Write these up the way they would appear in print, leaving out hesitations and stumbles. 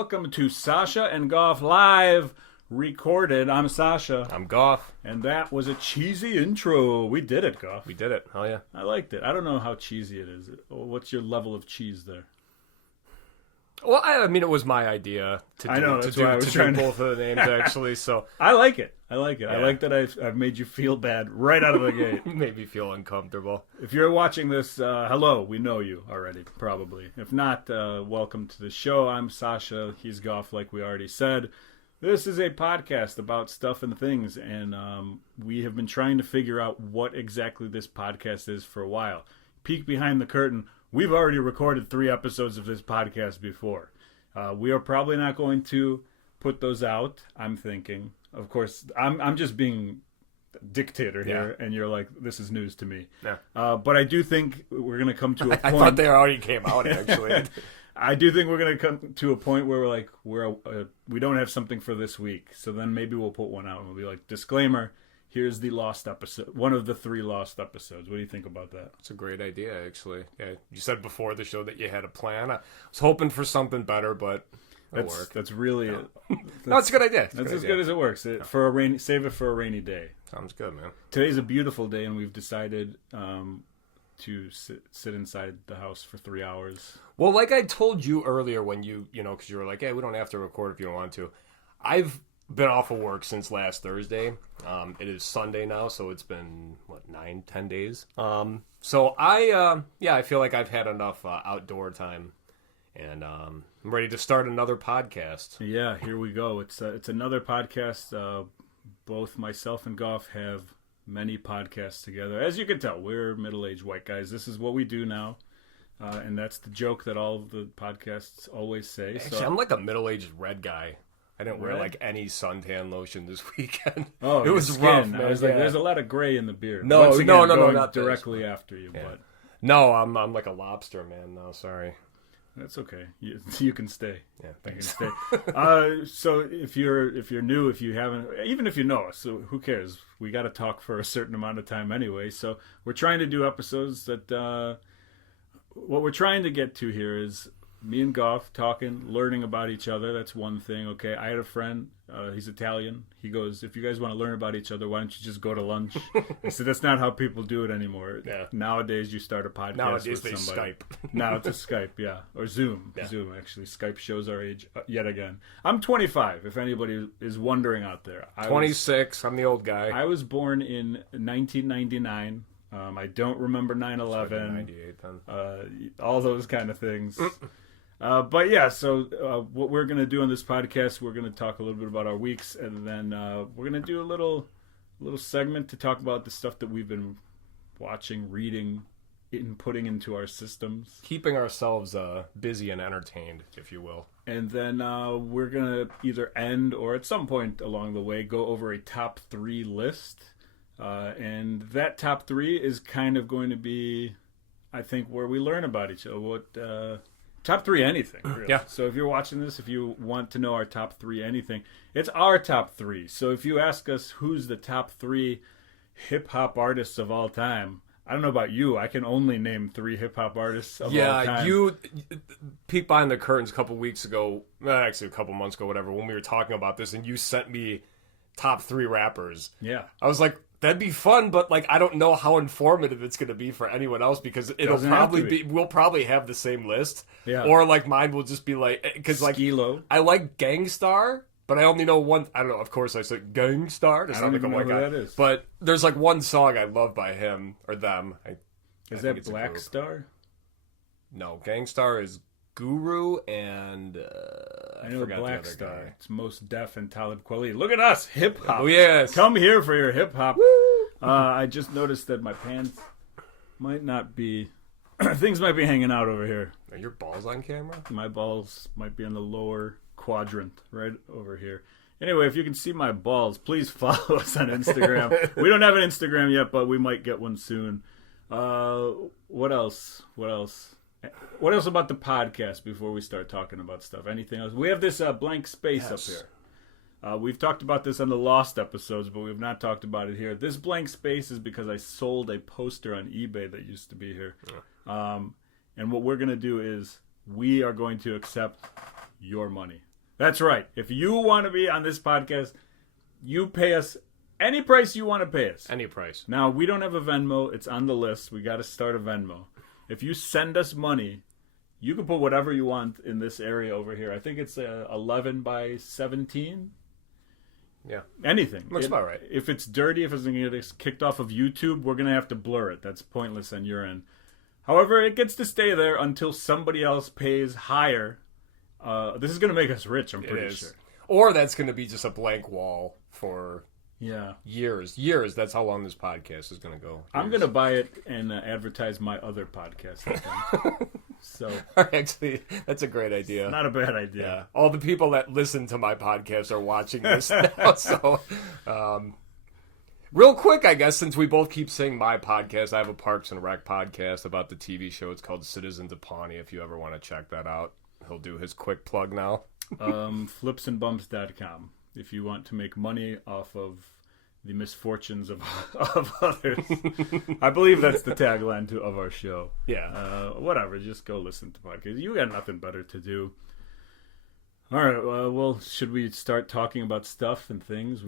welcome to Sasa and Goff live recorded. I'm Sasha. I'm Goff. And that was a cheesy intro. We did it, Goff. We did it. Hell yeah. I liked it. I don't know how cheesy it is. What's your level of cheese there? Well, I mean, it was my idea to do both of the names, actually. So I like it. I like it. Yeah. I like that I've made you feel bad right out of the gate. Made me feel uncomfortable. If you're watching this, hello. We know you already, probably. If not, welcome to the show. I'm Sasha. He's Goff, like we already said. This is a podcast about stuff and things, and we have been trying to figure out what exactly this podcast is for a while. Peek behind the curtain. We've already recorded 3 episodes of this podcast before. We are probably not going to put those out, I'm thinking. Of course, I'm just being dictator here, and you're like, this is news to me. Yeah. But I do think we're going to come to a point... I thought they already came out, actually. I do think we're going to come to a point where we're like, we don't have something for this week. So then maybe we'll put one out and we'll be like, disclaimer, here's the lost episode, one of the 3 lost episodes. What do you think about that? It's a great idea, actually. Yeah, you said before the show that you had a plan. I was hoping for something better, but it'll work. That's really... No, it's a good idea. That's as good as it works. Save it for a rainy day. Sounds good, man. Today's a beautiful day, and we've decided to sit inside the house for 3 hours. Well, like I told you earlier when because you were like, hey, we don't have to record if you don't want to. I've been off of work since last Thursday. It is Sunday now, so it's been, 9-10 days. So I feel like I've had enough outdoor time, and I'm ready to start another podcast. Yeah, here we go. It's another podcast. Both myself and Goff have many podcasts together. As you can tell, we're middle-aged white guys. This is what we do now. And that's the joke that all of the podcasts always say. Actually, I'm like a middle-aged red guy. I didn't wear any suntan lotion this weekend. Oh, it was rough, man. I was like, there's a lot of gray in the beard. No, not directly after you. Yeah. But no, I'm like a lobster, man. No, sorry. That's okay. You can stay. Yeah, thanks. You can stay. So if you're new, if you haven't, even if you know us, so who cares? We got to talk for a certain amount of time anyway. So we're trying to do episodes that. What we're trying to get to here is me and Goff talking, learning about each other. That's one thing. Okay, I had a friend. He's Italian. He goes, if you guys want to learn about each other, why don't you just go to lunch? I said, that's not how people do it anymore. Yeah. Nowadays, you start a podcast Nowadays, with somebody. Skype. Now it's a Skype, yeah. Or Zoom. Yeah. Zoom, actually. Skype shows our age yet again. I'm 25, if anybody is wondering out there. 26. I'm the old guy. I was born in 1999. I don't remember 9/11. 98 then. All those kind of things. But yeah, so what we're going to do on this podcast, we're going to talk a little bit about our weeks, and then we're going to do a little segment to talk about the stuff that we've been watching, reading, putting into our systems. Keeping ourselves busy and entertained, if you will. And then we're going to either end or at some point along the way go over a top 3 list. And that top 3 is kind of going to be, I think, where we learn about each other. Top 3 anything, really. Yeah. So if you're watching this, if you want to know our top 3 anything, it's our top 3. So if you ask us who's the top 3 hip-hop artists of all time, I don't know about you, I can only name 3 hip-hop artists of all time. Yeah, you peeked behind the curtains a couple weeks ago, actually a couple months ago, whatever, when we were talking about this, and you sent me top 3 rappers. Yeah. I was like, that'd be fun, but I don't know how informative it's going to be for anyone else, because we'll probably have the same list. Yeah. Or mine will just be because Skilo. I like Gangstar, but I only know one. I don't know. Of course, I said Gangstar. I don't even know who that is. But there's one song I love by him or them. Is that Black Star? No, Gangstar is Guru and I know forgot Black the other Star. guy. It's Most Def and Talib Kweli. Look at us, hip hop. Oh yes, come here for your hip hop. I just noticed that my pants might not be. Things might be hanging out over here. Are your balls on camera? My balls might be in the lower quadrant, right over here. Anyway, if you can see my balls, please follow us on Instagram. We don't have an Instagram yet, but we might get one soon. What else? What else about the podcast before we start talking about stuff? Anything else? We have this blank space up here. We've talked about this on the Lost episodes, but we've not talked about it here. This blank space is because I sold a poster on eBay that used to be here. And what we're going to do is we are going to accept your money. That's right. If you want to be on this podcast, you pay us any price you want to pay us. Any price. Now, we don't have a Venmo. It's on the list. We got to start a Venmo. If you send us money, you can put whatever you want in this area over here. I think it's 11 by 17. Yeah. Anything. Looks about right. If it's dirty, if it's going to get kicked off of YouTube, we're going to have to blur it. That's pointless on your end. However, it gets to stay there until somebody else pays higher. This is going to make us rich, I'm pretty sure. Or that's going to be just a blank wall for years. That's how long this podcast is going to go. Years. I'm going to buy it and advertise my other podcast. I think. So actually, that's a great idea. Not a bad idea. Yeah. All the people that listen to my podcast are watching this now. So, real quick, I guess, since we both keep saying my podcast, I have a Parks and Rec podcast about the TV show. It's called Citizens of Pawnee. If you ever want to check that out, he'll do his quick plug now. Flipsandbumps.com. If you want to make money off of the misfortunes of others. I believe that's the tagline of our show. Yeah. Whatever, just go listen to podcasts. You got nothing better to do. All right, well, should we start talking about stuff and things?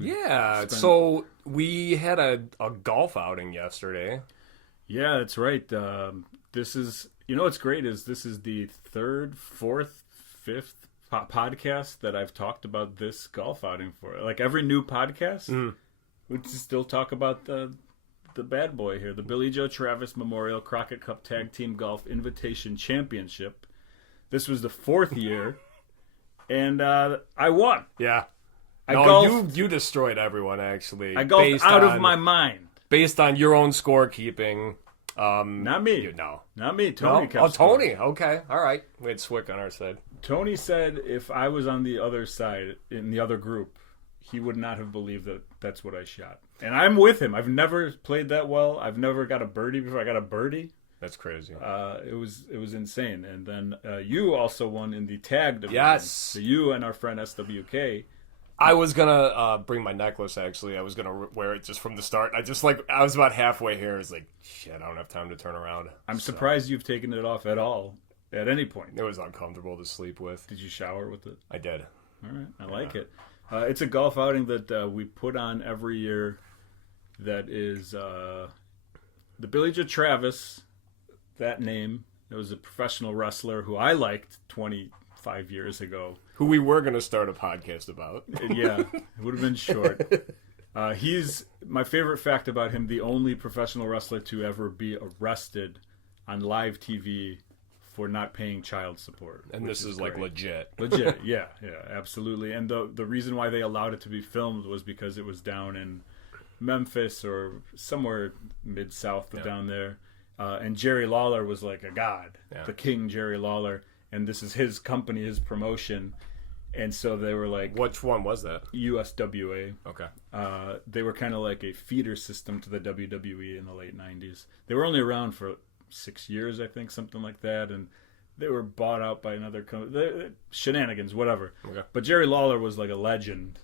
So we had a golf outing yesterday. Yeah, that's right. This is, what's great is this is the third, fourth, fifth podcast that I've talked about this golf outing for. Like every new podcast, we still talk about the bad boy here, the Billy Joe Travis Memorial Crockett Cup Tag Team Golf Invitation Championship. This was the fourth year, and I won. Yeah. You destroyed everyone, actually. I golfed out of my mind. Based on your own scorekeeping. Not me. Not me. Tony kept Tony. scoring. Okay. All right. We had Swick on our side. Tony said if I was on the other side, in the other group, he would not have believed that that's what I shot. And I'm with him. I've never played that well. I've never got a birdie before. I got a birdie. That's crazy. It was insane. And then you also won in the tag division. Yes. So you and our friend SWK. I was gonna bring my necklace. Actually, I was gonna wear it just from the start. I was about halfway here. I was like, shit, I don't have time to turn around. I'm surprised you've taken it off at all at any point. It was uncomfortable to sleep with. Did you shower with it? I did. All right, I like it. It's a golf outing that we put on every year. That is the Billy Joe Travis. That name. It was a professional wrestler who I liked 25 years ago. Who we were going to start a podcast about. Yeah, it would have been short. He's my favorite fact about him, the only professional wrestler to ever be arrested on live TV for not paying child support. And this is like legit. Legit, yeah, absolutely. And the reason why they allowed it to be filmed was because it was down in Memphis or somewhere mid-south down there. And Jerry Lawler was like a god, the king Jerry Lawler. And this is his company, his promotion. And so they were like... Which one was that? USWA. Okay. They were kind of like a feeder system to the WWE in the late 90s. They were only around for 6 years, I think, something like that. And they were bought out by another company. Shenanigans, whatever. Okay. But Jerry Lawler was like a legend.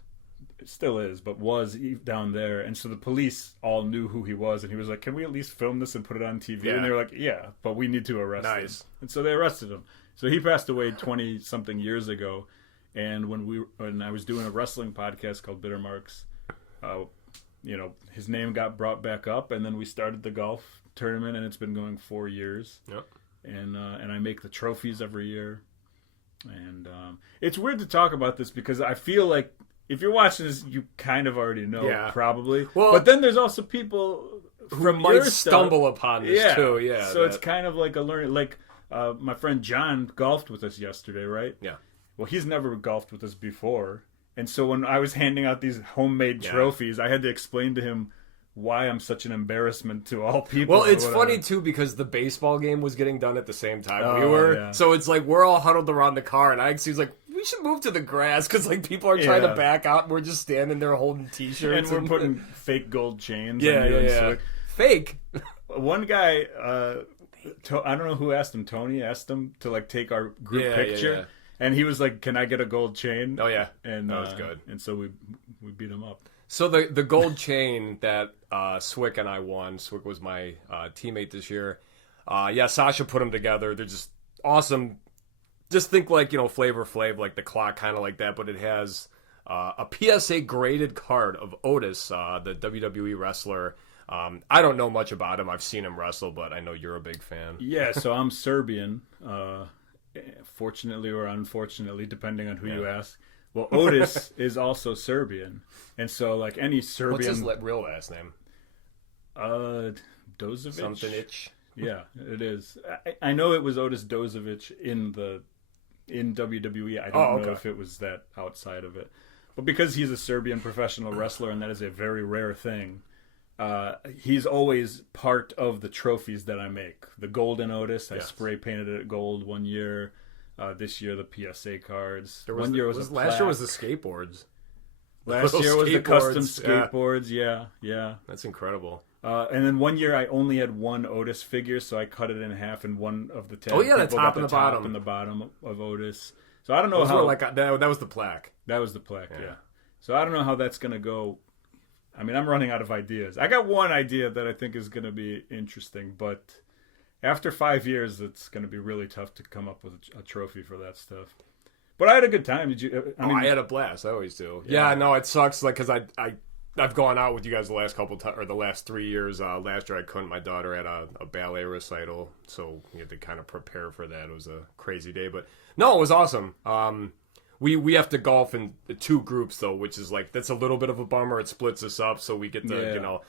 It still is, but was down there. And so the police all knew who he was. And he was like, can we at least film this and put it on TV? Yeah. And they were like, yeah, but we need to arrest him. And so they arrested him. So he passed away 20-something years ago. And when I was doing a wrestling podcast called Bitter Marks, his name got brought back up, and then we started the golf tournament, and it's been going 4 years. Yep. And I make the trophies every year. And it's weird to talk about this because I feel like if you're watching this, you kind of already know, probably. Well, but then there's also people who might stumble upon this too. Yeah. So it's kind of like a learning. Like my friend John golfed with us yesterday, right? Yeah. Well, he's never golfed with us before. And so when I was handing out these homemade trophies, I had to explain to him why I'm such an embarrassment to all people. Well, it's funny, too, because the baseball game was getting done at the same time we were. Yeah. So it's like we're all huddled around the car, and Ike was like, we should move to the grass because like people are trying to back out, and we're just standing there holding T-shirts. And we're putting fake gold chains. Yeah. Fake. One guy, I don't know who asked him. Tony asked him to like take our group picture. Yeah. And he was like, can I get a gold chain? Oh, yeah. And that was good. And so we beat him up. So the gold chain that Swick and I won, Swick was my teammate this year. Sasha put them together. They're just awesome just think like, Flavor Flav, like the clock, kind of like that, but it has a PSA graded card of Otis, the WWE wrestler. I don't know much about him. I've seen him wrestle, but I know you're a big fan. Yeah, so I'm Serbian, fortunately or unfortunately, depending on who you ask. Well, Otis is also Serbian, and so like any Serbian... What's his real last name? Dozovic? Something itch. Yeah, it is. I know it was Otis Dozovic in WWE. I don't know if it was that outside of it. But because he's a Serbian professional wrestler, and that is a very rare thing, he's always part of the trophies that I make. The Golden Otis, I spray painted it gold one year. This year, the PSA cards. Last year was the skateboards. Last year was the custom skateboards. Yeah. That's incredible. And then one year I only had one Otis figure, so I cut it in half, and one of the tag. Oh yeah, the top and the bottom of Otis. So I don't know how that was the plaque. That was the plaque. Yeah. So I don't know how that's gonna go. I mean, I'm running out of ideas. I got one idea that I think is gonna be interesting, but after 5 years, it's gonna be really tough to come up with a trophy for that stuff. But I had a good time. Did you? I had a blast. I always do. Yeah, no, it sucks. Like, cause I've gone out with you guys the last the last 3 years. Last year I couldn't. My daughter had a ballet recital, so we had to kind of prepare for that. It was a crazy day, but no, it was awesome. We have to golf in 2 groups though, which is like that's a little bit of a bummer. It splits us up, so we get to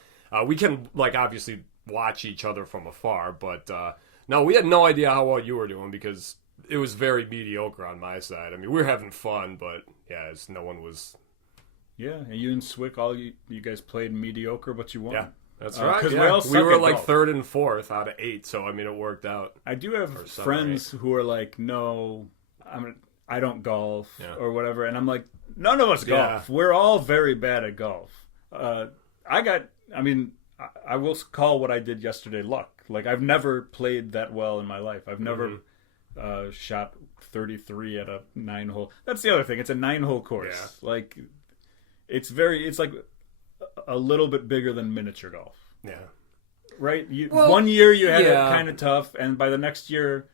we can like obviously watch each other from afar, but no, we had no idea how well you were doing because it was very mediocre on my side. I mean, we were having fun, but yeah, no one was. Yeah, and you and Swick, you guys played mediocre, but you won. Yeah, that's right. Because we were like golf. 3rd and 4th out of 8, so I mean, it worked out. I do have friends who are like, no, I don't golf or whatever, and I'm like, none of us golf. We're all very bad at golf. I will call what I did yesterday luck. Like, I've never played that well in my life. I've never shot 33 at a 9-hole. That's the other thing. It's a 9-hole course. Yeah. Like, it's like a little bit bigger than miniature golf. Yeah. Right? One year you had it kind of tough, and by the next year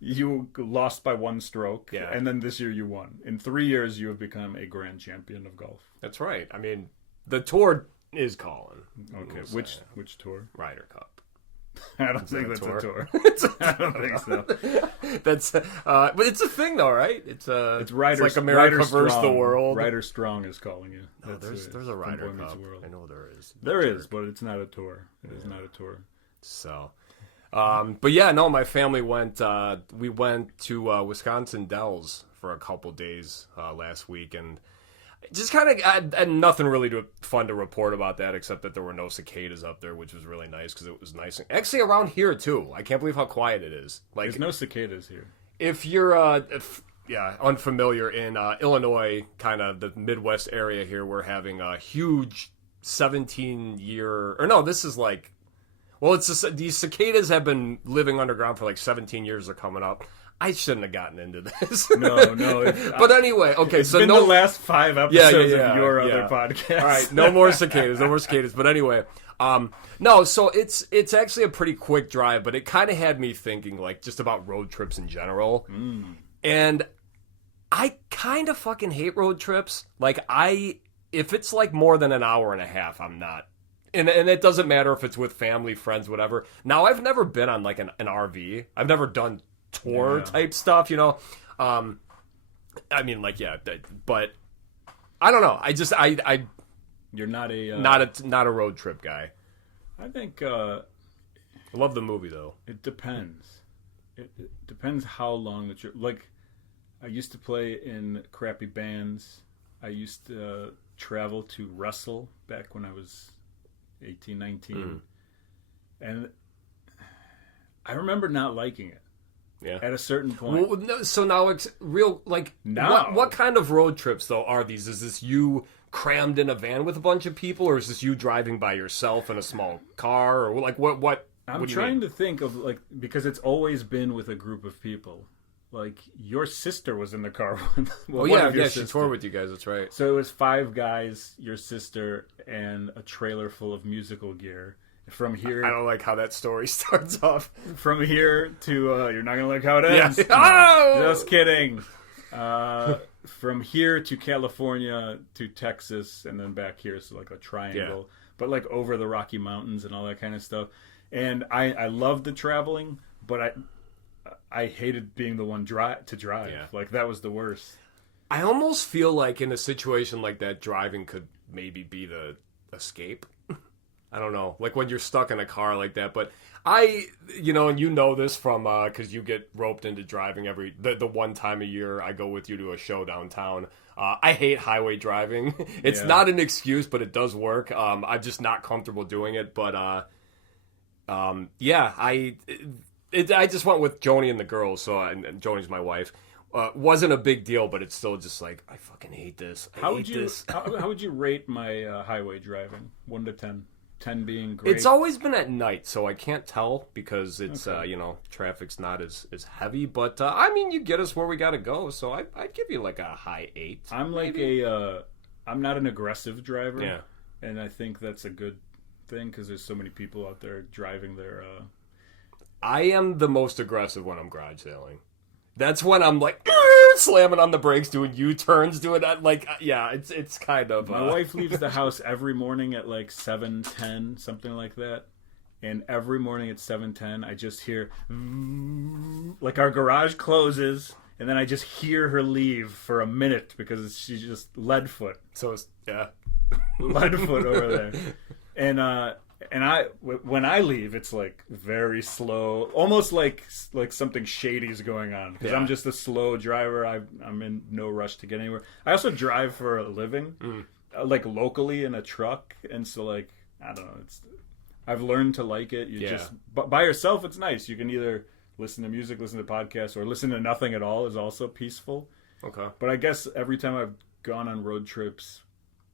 you lost by 1 stroke, and then this year you won. In 3 years you have become a grand champion of golf. That's right. I mean, the tour is calling. Okay, which tour? Ryder Cup. I don't think that's a tour. I don't think so. That's but it's a thing though, right? It's like America versus the world. Ryder Strong is calling you. No, there's a Ryder Cup. I know there is. There is, but it's not a tour. It is not a tour. So, but yeah, no, my family went. We went to Wisconsin Dells for a couple days last week, and just kind of had nothing really fun to report about that, except that there were no cicadas up there, which was really nice because it was nice. Actually, around here too, I can't believe how quiet it is. Like, there's no cicadas here. If you're unfamiliar in Illinois, kind of the Midwest area here, we're having a huge 17-year, or no, this is like, well, it's just, these cicadas have been living underground for like 17 years. They're coming up. I shouldn't have gotten into this. No. But anyway, okay. It's been the last 5 episodes of your other podcast. All right, no more cicadas. But anyway, no. So it's actually a pretty quick drive, but it kind of had me thinking like just about road trips in general. And I kind of fucking hate road trips. Like if it's like more than an hour and a half, I'm not. And it doesn't matter if it's with family, friends, whatever. Now, I've never been on like an RV. I've never done tour type stuff, I mean, like, but I don't know. You're not a road trip guy. I think I love the movie though. It depends. It depends how long the trip. Like, I used to play in crappy bands. I used to travel to wrestle back when I was 18, 19. And I remember not liking it. Yeah. At a certain point. Well, no, so now it's real, like, what kind of road trips, though, are these? Is this you crammed in a van with a bunch of people, or is this you driving by yourself in a small car? Or, like, what I'm trying to think of, like, because it's always been with a group of people. Like, your sister was in the car. She toured with you guys, that's right. So it was 5 guys, your sister, and a trailer full of musical gear. From here, I don't like how that story starts off. From here to you're not gonna like how it ends. Yeah. No, Oh! just kidding. From here to California to Texas and then back here, so like a triangle, but like over the Rocky Mountains and all that kind of stuff. And I loved the traveling, but I hated being the one to drive. Yeah. Like that was the worst. I almost feel like in a situation like that, driving could maybe be the escape. I don't know, like when you're stuck in a car like that. But and you know this from because you get roped into driving the one time a year I go with you to a show downtown. I hate highway driving. It's not an excuse, but it does work. I'm just not comfortable doing it. But I just went with Joni and the girls. So and Joni's my wife. Wasn't a big deal, but it's still just like I fucking hate this. How would you rate my highway driving? 1 to 10. 10 being great. It's always been at night, so I can't tell because it's traffic's not as heavy. But I mean, you get us where we gotta go, so I'd give you like a high 8. I'm like I'm not an aggressive driver, and I think that's a good thing because there's so many people out there driving their. I am the most aggressive when I'm garage sailing. That's when I'm like slamming on the brakes, doing U-turns, doing that. Like, it's kind of. My wife leaves the house every morning at like 7:10, something like that. And every morning at 7:10, I just hear like our garage closes, and then I just hear her leave for a minute because she's just lead foot. So it's lead foot over there, and when I leave, it's like very slow, almost like something shady is going on because I'm just a slow driver. I'm in no rush to get anywhere. I also drive for a living, like locally in a truck, and so like I don't know. I've learned to like it. But by yourself, it's nice. You can either listen to music, listen to podcasts, or listen to nothing at all. Is also peaceful. Okay. But I guess every time I've gone on road trips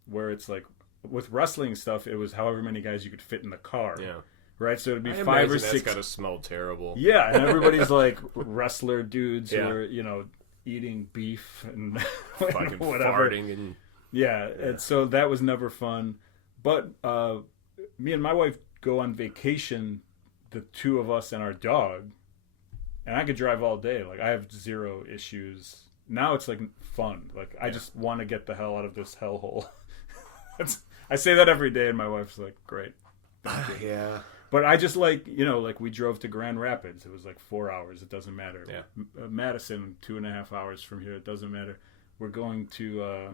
where it's like. With wrestling stuff, it was however many guys you could fit in the car. Yeah. Right? So it'd be 5 or 6. That's gotta smell terrible. Yeah, and everybody's like wrestler dudes who are, eating beef and fucking whatever. Farting and... Yeah, and so that was never fun. But me and my wife go on vacation, the two of us and our dog, and I could drive all day. Like, I have zero issues. Now it's like fun. Like, I just want to get the hell out of this hellhole. I say that every day, and my wife's like, "Great." Yeah. But I just like like we drove to Grand Rapids. It was like 4 hours. It doesn't matter. Yeah. Madison, 2.5 hours from here. It doesn't matter. We're going to.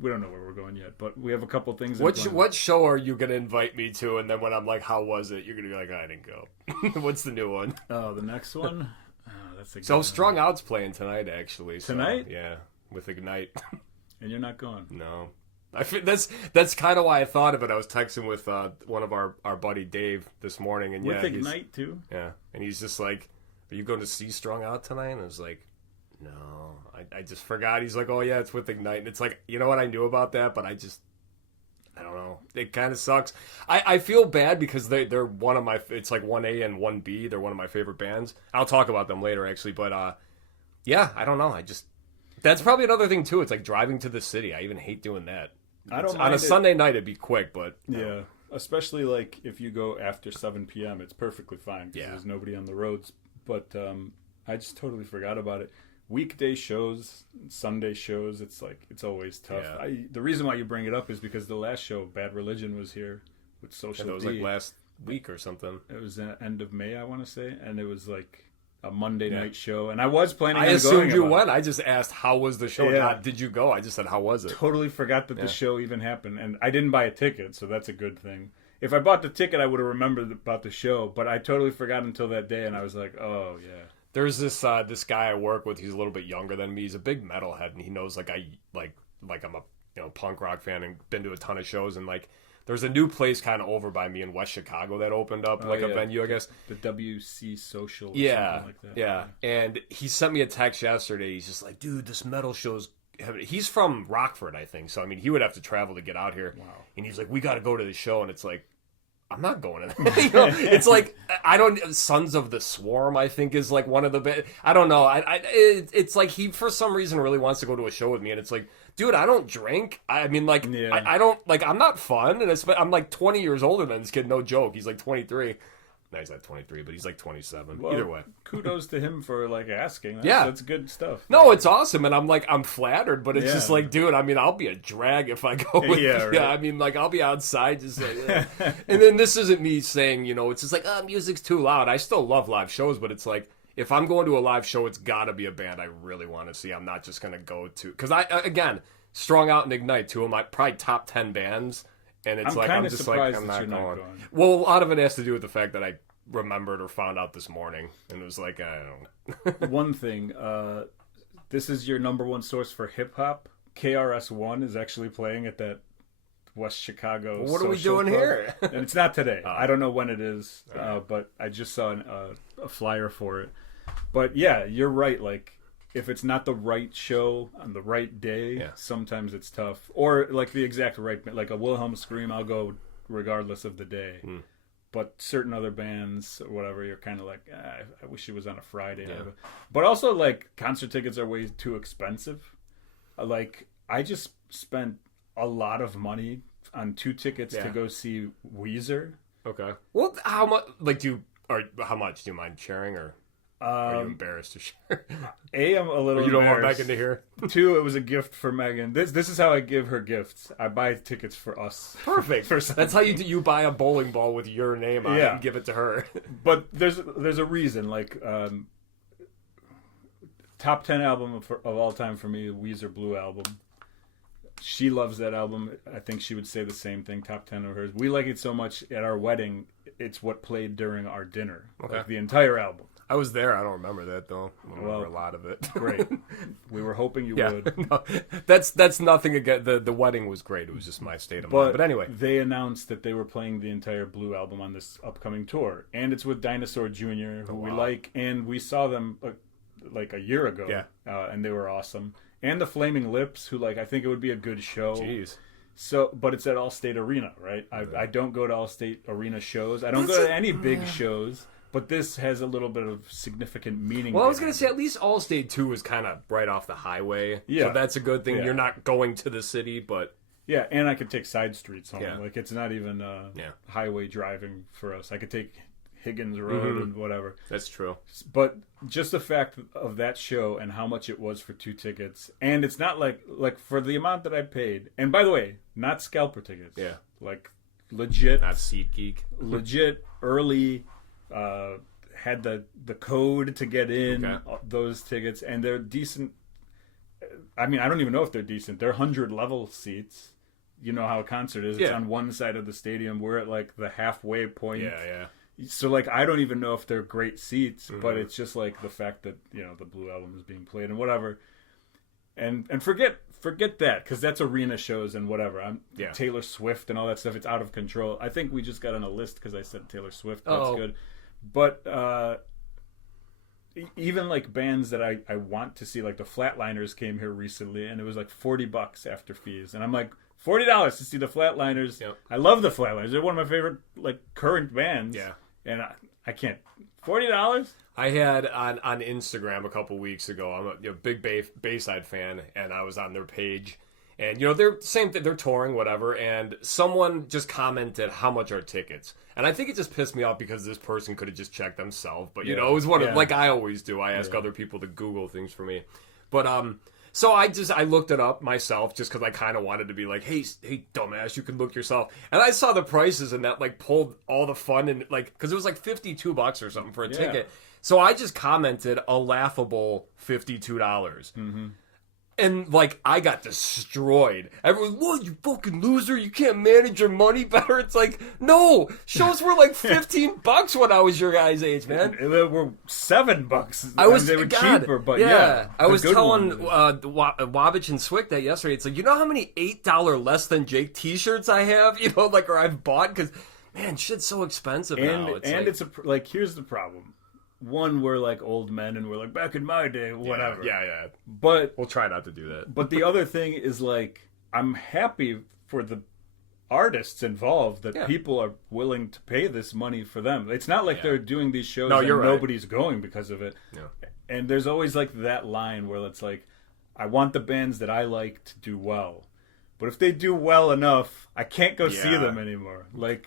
We don't know where we're going yet, but we have a couple things. What show are you gonna invite me to? And then when I'm like, "How was it?" You're gonna be like, "I didn't go." What's the new one? Oh, the next one. That's a good so one. Strung Out's playing tonight, actually. Tonight? So, yeah, with Ignite. And you're not going? No. That's kind of why I thought of it. I was texting with one of our buddy Dave this morning, and with Ignite too. Yeah, and he's just like, "Are you going to see Strung Out tonight?" And I was like, "No, I just forgot." He's like, "Oh yeah, it's with Ignite," and it's like, you know what, I knew about that, but I don't know. It kind of sucks. I feel bad because they're one of my. It's like 1A and 1B. They're one of my favorite bands. I'll talk about them later, actually, but I don't know. That's probably another thing too. It's like driving to the city. I even hate doing that. I don't mind on a Sunday night, it'd be quick, but yeah, especially like if you go after 7 p.m., it's perfectly fine because there's nobody on the roads. But I just totally forgot about it. Weekday shows, Sunday shows, it's like it's always tough. Yeah. The reason why you bring it up is because the last show, Bad Religion, was here with Social D. It was like last week or something. It was the end of May, I want to say, and it was like a Monday night show, and I was planning. I assumed you went. I just asked how was the show. Not did you go? I just said how was it. Totally forgot that the show even happened, and I didn't buy a ticket, so that's a good thing. If I bought the ticket, I would have remembered about the show, but I totally forgot until that day, and I was like, oh yeah. There's this guy I work with. He's a little bit younger than me. He's a big metalhead, and he knows I'm a punk rock fan and been to a ton of shows, and like. There's a new place kind of over by me in West Chicago that opened up, a venue, I guess. The WC Social or something like that. Yeah. And he sent me a text yesterday. He's just like, dude, this metal show's... He's from Rockford, I think. So, I mean, he would have to travel to get out here. Wow. And he's like, we got to go to the show. And it's like, I'm not going to that. You know, it's like, I don't, Sons of the Swarm, I think, is like one of the, I don't know. It's like he, for some reason, really wants to go to a show with me. And it's like, dude, I don't drink. I mean, like, I don't, like, I'm not fun. And I'm like 20 years older than this kid. No joke. He's like 23. No, he's not 23, but he's like 27. Well, either way. Kudos to him for, like, asking. That's good stuff. No, it's awesome. And I'm flattered, but it's just like, dude, I mean, I'll be a drag if I go with right. I mean, like, I'll be outside just like, and then this isn't me saying, you know, it's just like, music's too loud. I still love live shows, but it's like, if I'm going to a live show, it's got to be a band I really want to see. I'm not just going to go to, because again, Strung Out and Ignite, two of my probably top 10 bands. And it's I'm just like, I'm not going. Well, a lot of it has to do with the fact that I remembered or found out this morning, and it was like, I don't know. One thing, this is your number one source for hip hop. KRS-One is actually playing at that West Chicago. What are we social doing club. here? And it's not today. I don't know when it is, but I just saw a flyer for it. But yeah, you're right. Like, if it's not the right show on the right day, sometimes it's tough. Or like the exact right, like a Wilhelm Scream, I'll go regardless of the day. But certain other bands or whatever, you're kind of like, I wish it was on a Friday. Yeah. But also, like, concert tickets are way too expensive. Like, I just spent a lot of money on 2 tickets to go see Weezer. Okay. Well, how much? Like, how much do you mind sharing, or are you embarrassed to share? A, I'm a little. You don't want embarrassed. Megan to hear. 2, it was a gift for Megan. This is how I give her gifts. I buy tickets for us. Perfect. That's how you buy a bowling ball with your name on it and give it to her. But there's a reason. Like, top 10 album of all time for me, Weezer Blue Album. She loves that album. I think she would say the same thing. Top 10 of hers. We like it so much at our wedding. It's what played during our dinner. Okay. Like the entire album. I was there. I don't remember that though. I don't remember a lot of it. Great. We were hoping you would. No, that's nothing again. The wedding was great. It was just my state of mind. But anyway, they announced that they were playing the entire Blue album on this upcoming tour, and it's with Dinosaur Jr., who we like, and we saw them like a year ago. And they were awesome. And the Flaming Lips, who, like, I think it would be a good show. Jeez. So, but it's at Allstate Arena, right? I don't go to Allstate Arena shows. I don't go to any big shows. But this has a little bit of significant meaning. Well, I was going to say, at least Allstate 2 is kind of right off the highway. Yeah. So that's a good thing. Yeah. You're not going to the city, but... Yeah, and I could take side streets home. Yeah. Like, it's not even highway driving for us. I could take Higgins Road and whatever. That's true. But just the fact of that show and how much it was for 2 tickets. And it's not like for the amount that I paid. And by the way, not scalper tickets. Yeah. Like, legit. Not SeatGeek. Legit, early... had the code to get in those tickets, and they're decent. I mean, I don't even know if they're decent. They're 100 level seats. You know how a concert is. It's on one side of the stadium. We're at like the halfway point. Yeah. So like, I don't even know if they're great seats, but it's just like the fact that, you know, the Blue album is being played and whatever. And forget that, because that's arena shows and whatever. Taylor Swift and all that stuff. It's out of control. I think we just got on a list because I said Taylor Swift. That's good. But even like bands that I want to see, like the Flatliners came here recently, and it was like $40 after fees, and I'm like, $40 to see the Flatliners. Yep. I love the Flatliners. They're one of my favorite like current bands. Yeah, and I can't. $40. I had on Instagram a couple weeks ago. I'm a big Bayside fan, and I was on their page. And, you know, they're same thing. They're touring, whatever. And someone just commented, how much are tickets? And I think it just pissed me off because this person could have just checked themselves. But, you know, it was like I always do. I ask other people to Google things for me. But, so I looked it up myself just because I kind of wanted to be like, hey, dumbass, you can look yourself. And I saw the prices, and that, like, pulled all the fun. And, like, because it was like $52 or something for a ticket. So I just commented a laughable $52. Mm-hmm. And, like, I got destroyed. Everyone, what, you fucking loser? You can't manage your money better? It's like, no. Shows were like $15 when I was your guys' age, man. They were $7. They were cheaper, but I was telling Wabbich and Swick that yesterday. It's like, you know how many $8 less than Jake t-shirts I have? You know, like, or I've bought? Because, man, shit's so expensive now. It's like, here's the problem. One, we're like old men, and we're like, back in my day, whatever. Yeah. But we'll try not to do that. But the other thing is, like, I'm happy for the artists involved that Yeah. people are willing to pay this money for them. It's not like they're doing these shows No, and you're right. nobody's going because of it. Yeah. And there's always like that line where it's like, I want the bands that I like to do well, but if they do well enough, I can't go see them anymore. Like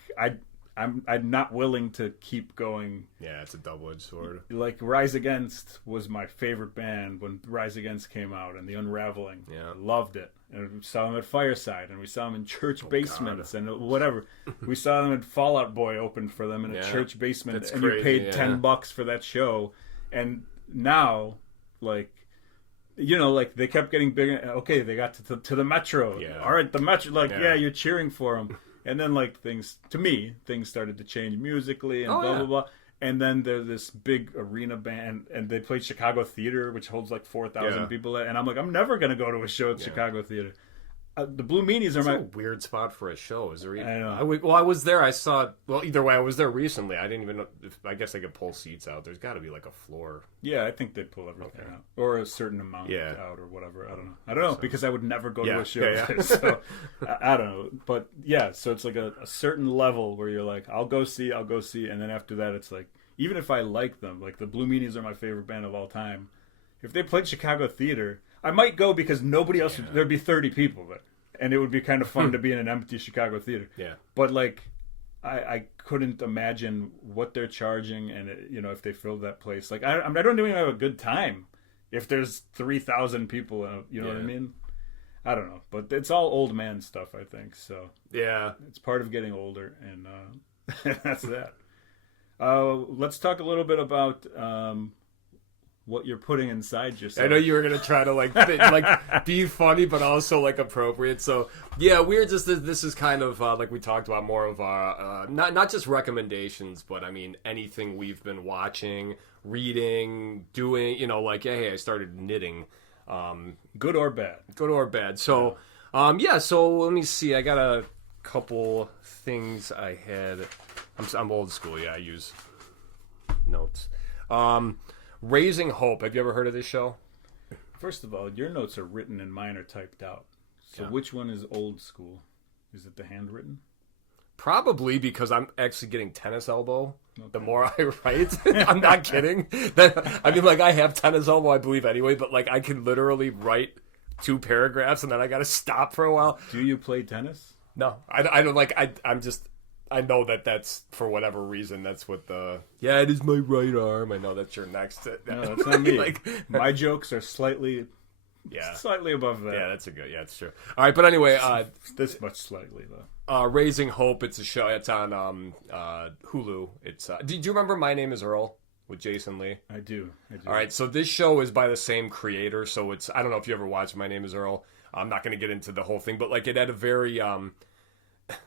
I'm not willing to keep going. Yeah, it's a double-edged sword. Like Rise Against was my favorite band when Rise Against came out, and The Unraveling. Yeah. I loved it. And we saw them at Fireside, and we saw them in church basements and whatever. We saw them at Fall Out Boy opened for them in a church basement, That's and crazy, you paid $10 for that show. And now, like, you know, like they kept getting bigger. Okay, they got to the Metro. Yeah. All right, the Metro. Like, you're cheering for them. And then, like, things started to change musically and blah, blah. And then there's this big arena band, and they played Chicago Theater, which holds like 4,000 people. And I'm like, I'm never going to go to a show at Chicago Theater. The Blue Meanies are a weird spot for a show. Is there? I know. I was there. I saw. Well, either way, I was there recently. I didn't even know. I guess they could pull seats out. There's got to be like a floor. Yeah, I think they pull everything out, or a certain amount out, or whatever. I don't know because I would never go to a show. So I don't know, but so it's like a certain level where you're like, I'll go see, and then after that, it's like, even if I like them, like the Blue Meanies are my favorite band of all time. If they played Chicago Theater, I might go because nobody else there'd be 30 people there, and it would be kind of fun to be in an empty Chicago Theater. Yeah, but like, I couldn't imagine what they're charging, and if they filled that place, like I don't even have a good time if there's 3,000 people. You know what I mean? I don't know, but it's all old man stuff, I think. So it's part of getting older, and that's that. Let's talk a little bit about what you're putting inside yourself. I know you were gonna try to like be funny, but also like appropriate. So we're just this is kind of like we talked about, more of our not just recommendations, but I mean anything we've been watching, reading, doing. Like hey, I started knitting. Good or bad? Good or bad. So so let me see. I got a couple things I had. I'm old school. Yeah, I use notes. Raising Hope. Have you ever heard of this show? First of all, your notes are written and mine are typed out. So which one is old school? Is it the handwritten? Probably because I'm actually getting tennis elbow the more I write. I'm not kidding. I mean, like, I have tennis elbow, I believe, anyway, but like I can literally write 2 paragraphs and then I got to stop for a while. Do you play tennis? No. I don't like, I'm just... I know that's for whatever reason. That's what it is my right arm. I know that's your next. No, that's not me. My jokes are slightly above that. Yeah, that's it's true. All right, but anyway, this much slightly though. Raising Hope. It's a show. It's on Hulu. It's. Do you remember My Name Is Earl with Jason Lee? I do. All right, so this show is by the same creator. So it's. I don't know if you ever watched My Name Is Earl. I'm not going to get into the whole thing, but like it had a very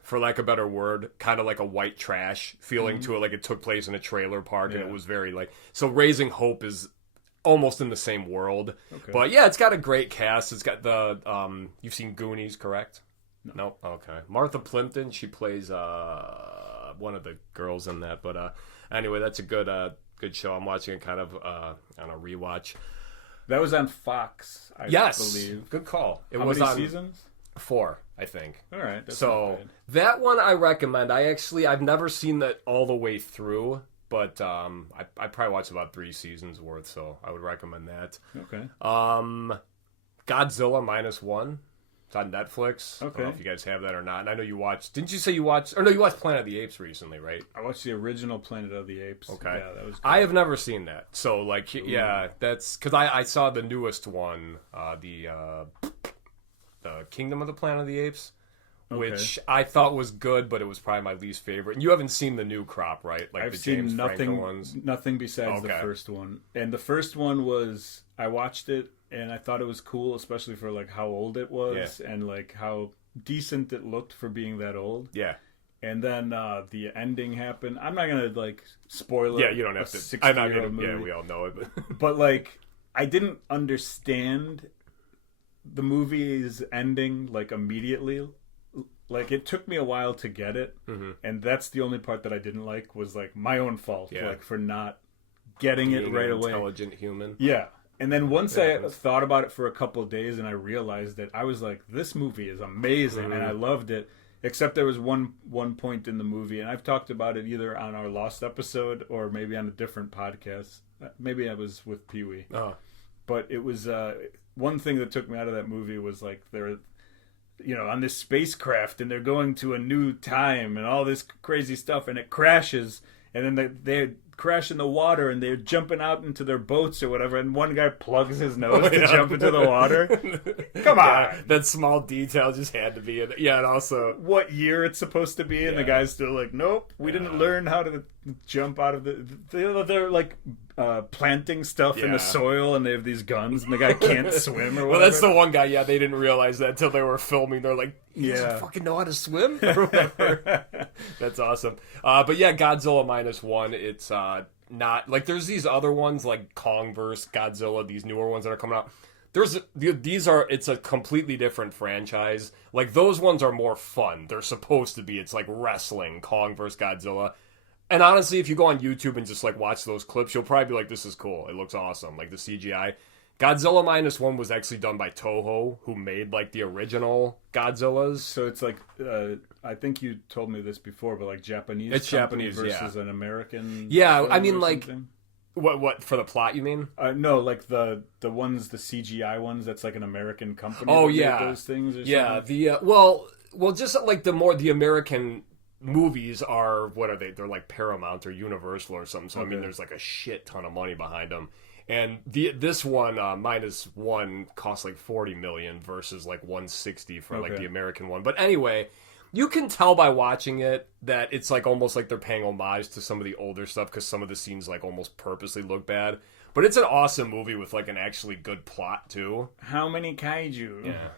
for lack of a better word, kind of like a white trash feeling to it. Like it took place in a trailer park, and it was very like... So Raising Hope is almost in the same world. Okay. But yeah, it's got a great cast. It's got the... you've seen Goonies, correct? No? Okay. Martha Plimpton, she plays one of the girls in that. But anyway, that's a good show. I'm watching it kind of on a rewatch. That was on Fox, I believe. Good call. How many seasons? 4, I think. All right. That's so that one I recommend. I've never seen that all the way through, but I probably watched about 3 seasons worth, so I would recommend that. Okay. Godzilla -1. It's on Netflix. Okay. I don't know if you guys have that or not. And I know you watched. Didn't you say you watched? Or no, you watched Planet of the Apes recently, right? I watched the original Planet of the Apes. Okay. Yeah, that was good. I have never seen that. So like, that's because I saw the newest one, the Kingdom of the Planet of the Apes, which I thought was good, but it was probably my least favorite. And you haven't seen the new crop, right? Like I've seen James Franco ones. Nothing besides the first one. And the first one was, I watched it and I thought it was cool, especially for like how old it was and like how decent it looked for being that old. Yeah. And then the ending happened. I'm not gonna like spoil it. Yeah, you don't have to. I'm not gonna. Yeah, we all know it. But like, I didn't understand the movie's ending like immediately. Like it took me a while to get it, and that's the only part that I didn't like. Was like my own fault, like for not getting it right away. Intelligent human. Yeah, and then once I thought about it for a couple of days, and I realized that I was like, this movie is amazing, and I loved it. Except there was one point in the movie, and I've talked about it either on our Lost episode or maybe on a different podcast. Maybe I was with Pee Wee. Oh. But it was one thing that took me out of that movie was like they're, on this spacecraft and they're going to a new time and all this crazy stuff, and it crashes, and then they crash in the water and they're jumping out into their boats or whatever, and one guy plugs his nose to jump into the water. Come on. Yeah, that small detail just had to be in it. Yeah, and also what year it's supposed to be, and the guy's still like, nope, we didn't learn how to jump out of they're like planting stuff in the soil, and they have these guns, and the guy can't swim or whatever. Well, that's the one guy, they didn't realize that until they were filming. They're like, he doesn't fucking know how to swim or whatever. That's awesome. But yeah, Godzilla -1, it's not like there's these other ones like Kong vs. Godzilla, these newer ones that are coming out. It's a completely different franchise. Like those ones are more fun. They're supposed to be. It's like wrestling, Kong vs. Godzilla. And honestly, if you go on YouTube and just like watch those clips, you'll probably be like, this is cool. It looks awesome. Like the CGI. Godzilla -1 was actually done by Toho, who made like the original Godzillas. So it's like, I think you told me this before, but like Japanese. It's Japanese versus an American. Yeah, I mean like, what for the plot you mean? No, like the CGI ones. That's like an American company. Oh that yeah, made those things. Or yeah. something? The well, just like the American movies are, what are they? They're like Paramount or Universal or something. So I mean, there's like a shit ton of money behind them. And this one -1 costs like $40 million versus like $160 for like the American one. But anyway, you can tell by watching it that it's like almost like they're paying homage to some of the older stuff, because some of the scenes like almost purposely look bad. But it's an awesome movie with like an actually good plot too. How many kaiju? Yeah,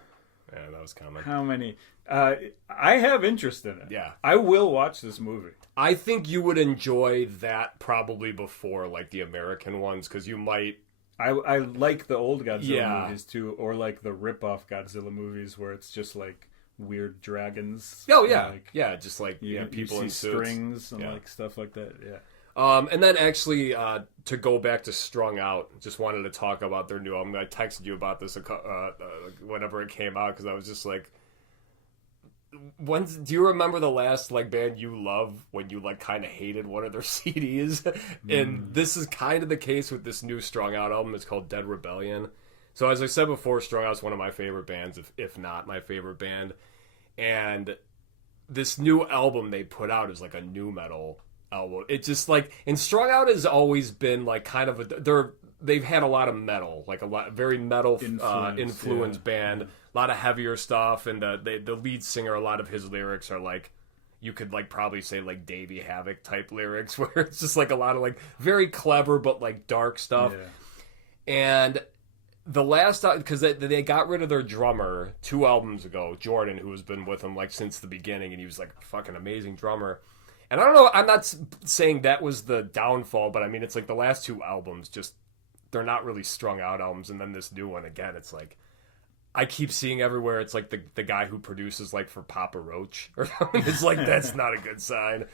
that was common. How many? I have interest in it. Yeah. I will watch this movie. I think you would enjoy that probably before like the American ones, because you might. I like the old Godzilla movies too, or like the rip-off Godzilla movies where it's just like weird dragons. Oh yeah, like, just like you people see in suits. strings and like stuff like that. Yeah. And then actually, to go back to Strung Out, just wanted to talk about their new album. I texted you about this whenever it came out, because I was just like, do you remember the last like band you love when you like kind of hated one of their CDs? And this is kind of the case with this new Strung Out album. It's called Dead Rebellion. So as I said before, Strung Out's one of my favorite bands, if not my favorite band. And this new album they put out is like a new metal album. It's just like, and Strung Out has always been like kind of they've had a lot of metal, like very metal influenced band, a lot of heavier stuff, and the lead singer, a lot of his lyrics are like, you could like probably say like Davey Havok type lyrics, where it's just like a lot of like very clever but like dark stuff. And the last, because they got rid of their drummer 2 albums ago, Jordan, who has been with them like since the beginning, and he was like a fucking amazing drummer. And I don't know, I'm not saying that was the downfall, but I mean, it's like the last 2 albums just, they're not really Strung Out albums. And then this new one, again, it's like, I keep seeing everywhere, it's like the guy who produces like for Papa Roach or something. It's like, that's not a good sign.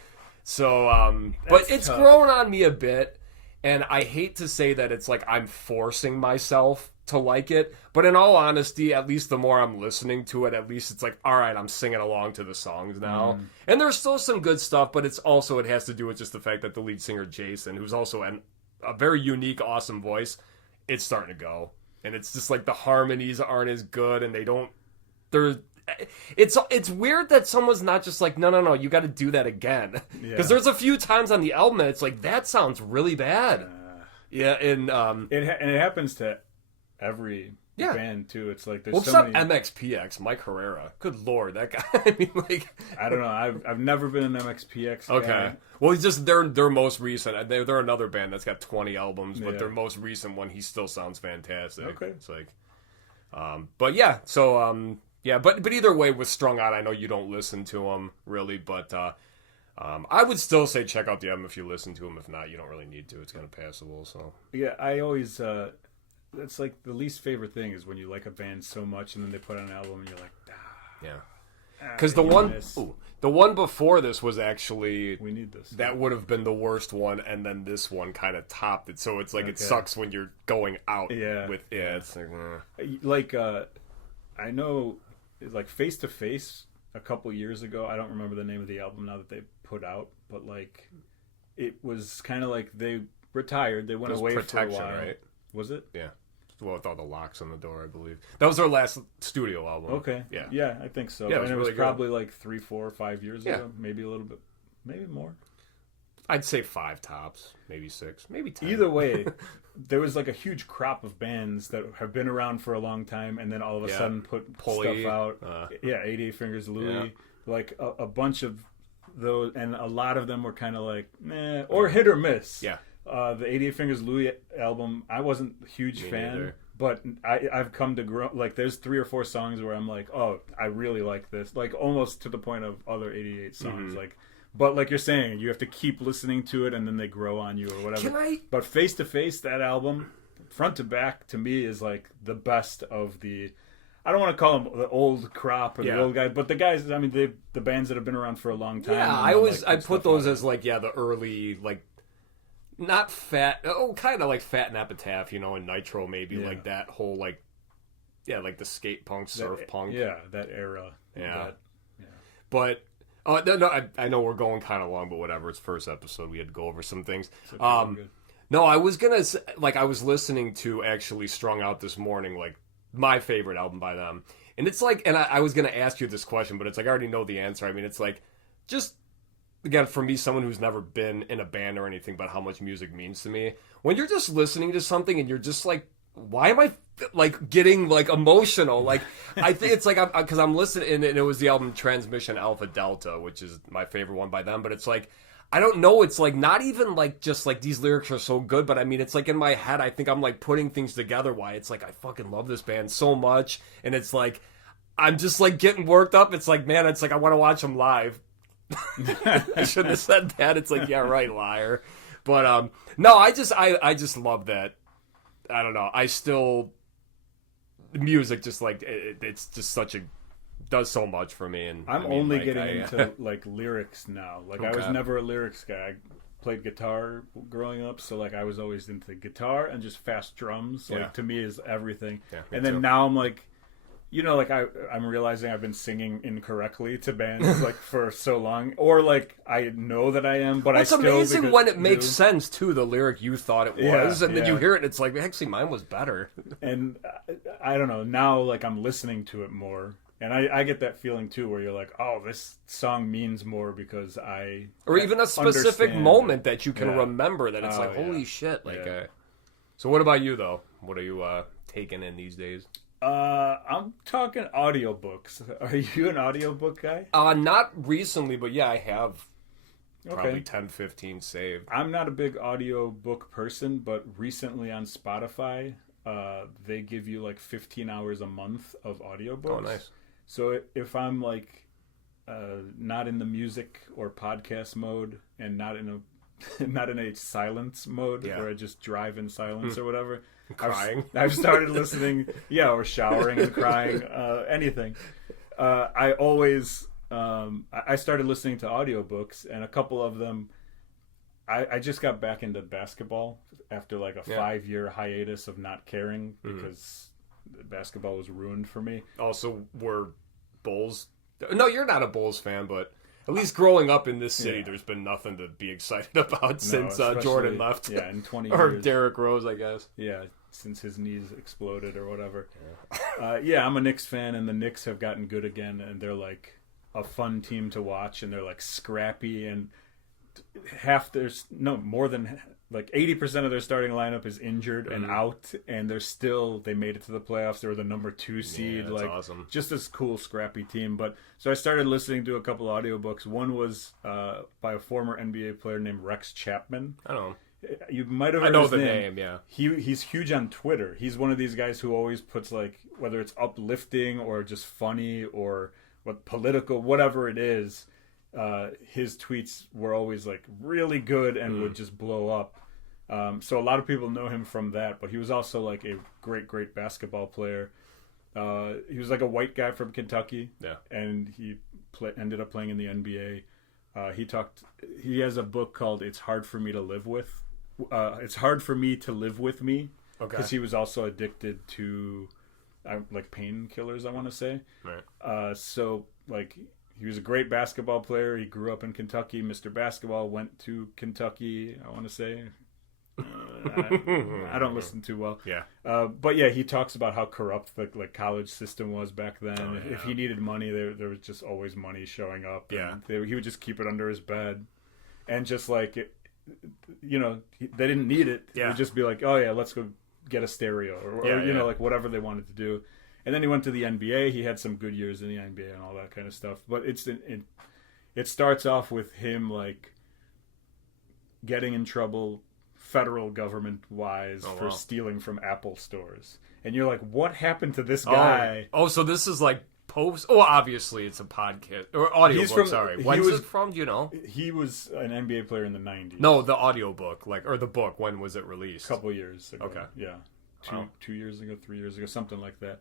So, but it's grown on me a bit. And I hate to say that it's like I'm forcing myself to like it, but in all honesty, at least the more I'm listening to it, at least it's like, all right, I'm singing along to the songs now. And there's still some good stuff, but it has to do with just the fact that the lead singer, Jason, who's also a very unique, awesome voice, it's starting to go. And it's just like the harmonies aren't as good, and it's weird that someone's not just like, no, you got to do that again. Because there's a few times on the album that it's like, that sounds really bad. And it happens to every band too. It's like there's MXPX, Mike Herrera. Good lord, that guy. I mean, like, I don't know. I've never been an MXPX guy. Okay. Well, he's just their most recent. They're another band that's got 20 albums, but their most recent one, he still sounds fantastic. Okay. It's like, but yeah. So but either way, with Strung Out, I know you don't listen to them really, but I would still say check out the album if you listen to them. If not, you don't really need to. It's kind of passable. So yeah, I always. That's like the least favorite thing is when you like a band so much and then they put on an album and you're like, because the one before this was actually, we need this. That would have been the worst one, and then this one kind of topped it. So it's like it sucks when you're going out with It's like, I know, like Face to Face. a couple years ago. I don't remember the name of the album now that they put out, but like it was kind of like they retired. They went away for a while. Right? Was it? Yeah. Well, with all the locks on the door, I believe. That was their last studio album. Okay. Yeah. Yeah, I think so. Yeah, and it really was probably like 3, 4, 5 years ago. Maybe a little bit. Maybe more. I'd say 5 tops. Maybe 6. Maybe 10. Either way, there was like a huge crop of bands that have been around for a long time and then all of a sudden put stuff out. 88 Fingers Louie. Like a bunch of those. And a lot of them were kind of like, meh, or hit or miss. Yeah. The 88 Fingers Louie album, I wasn't a huge fan. Neither. But I've come to grow, like, there's 3 or 4 songs where I'm like, oh, I really like this. Like, almost to the point of other 88 songs. Like, but like you're saying, you have to keep listening to it and then they grow on you or whatever. But Face to Face, that album, front to back, to me, is like the best of the, I don't want to call them the old crop or the old guys, but the guys, I mean, the bands that have been around for a long time. Yeah, I put those as like, the early, like, not Fat, kind of like Fat and Epitaph, and Nitro maybe, like that whole, like, like the skate punk, surf punk. Yeah, that era. Yeah. But, no, I know we're going kind of long, but whatever. It's first episode. We had to go over some things. No, I was going to say, like, I was listening to actually Strung Out this morning, like, my favorite album by them. And it's like, and I was going to ask you this question, but it's like, I already know the answer. I mean, it's like, just... Again, for me, someone who's never been in a band or anything, but how much music means to me, when you're just listening to something and you're just like, why am I like getting like emotional? Like, I think it's like, because I'm listening, and it was the album Transmission Alpha Delta, which is my favorite one by them, but it's like, I don't know, it's like not even like just like these lyrics are so good, but I mean, it's like in my head, I think I'm like putting things together why it's like, I fucking love this band so much, and it's like, I'm just like getting worked up. It's like, man, it's like I want to watch them live. I shouldn't have said that. It's like, yeah, right, liar. But no, I just love that. I don't know. I still music just like it's just such a does so much for me. And I'm only getting into like lyrics now. Like I was never a lyrics guy. I played guitar growing up, so like I was always into guitar and just fast drums. Like to me is everything. Yeah, and then now I'm like. Like I'm realizing I've been singing incorrectly to bands like for so long, or like I know that I am, but it's amazing when it makes sense too. The lyric you thought it was, and then you hear it, and it's like actually mine was better. And I don't know now, like I'm listening to it more, and I get that feeling too, where you're like, oh, this song means more because or even a specific moment that you can remember that it's like holy shit. Like, so what about you though? What are you taking in these days? I'm talking audiobooks. Are you an audiobook guy? Not recently, but yeah, I have probably 10, 15 saved. I'm not a big audiobook person, but recently on Spotify, they give you like 15 hours a month of audiobooks. Oh, nice. So if I'm like not in the music or podcast mode and not in a silence mode where I just drive in silence or whatever, crying. I've started listening, or showering and crying, anything. I always, I started listening to audiobooks, and a couple of them, I just got back into basketball after like a 5-year hiatus of not caring because basketball was ruined for me. Also, were Bulls... No, you're not a Bulls fan, but... At least growing up in this city, there's been nothing to be excited about since Jordan left. Yeah, in 20 or years. Derrick Rose, I guess. Yeah, since his knees exploded or whatever. Yeah. I'm a Knicks fan, and the Knicks have gotten good again, and they're like a fun team to watch, and they're like scrappy, and more than like 80% of their starting lineup is injured and out, and they made it to the playoffs. They were the number 2 seed. That's awesome. Just this cool, scrappy team. But so I started listening to a couple audiobooks. One was by a former NBA player named Rex Chapman. I don't know. You might have heard his name. Yeah. He's huge on Twitter. He's one of these guys who always puts like, whether it's uplifting or just funny or what political, whatever it is, his tweets were always like really good and would just blow up. So a lot of people know him from that, but he was also like a great basketball player. He was like a white guy from Kentucky, and he ended up playing in the NBA. He has a book called "It's Hard for Me to Live With." It's hard for me to live with me, because he was also addicted to like painkillers, I want to say. Right. So like he was a great basketball player. He grew up in Kentucky. Mr. Basketball went to Kentucky, I want to say. I don't listen too well. Yeah. But yeah, he talks about how corrupt the college system was back then. Oh, yeah. If he needed money, there was just always money showing up. Yeah. He would just keep it under his bed. And just like, they didn't need it. Yeah. It would just be like, oh yeah, let's go get a stereo or like whatever they wanted to do. And then he went to the NBA. He had some good years in the NBA and all that kind of stuff. But it starts off with him like getting in trouble federal government wise for stealing from Apple stores. And you're like, what happened to this guy? Oh, so this is like post. Oh, obviously it's a podcast or audiobook. Sorry, when's it from? Do you know? He was an NBA player in the 90s. No, the audiobook, or the book. When was it released? A couple of years ago. Okay. Yeah. 2 years ago, 3 years ago, something like that.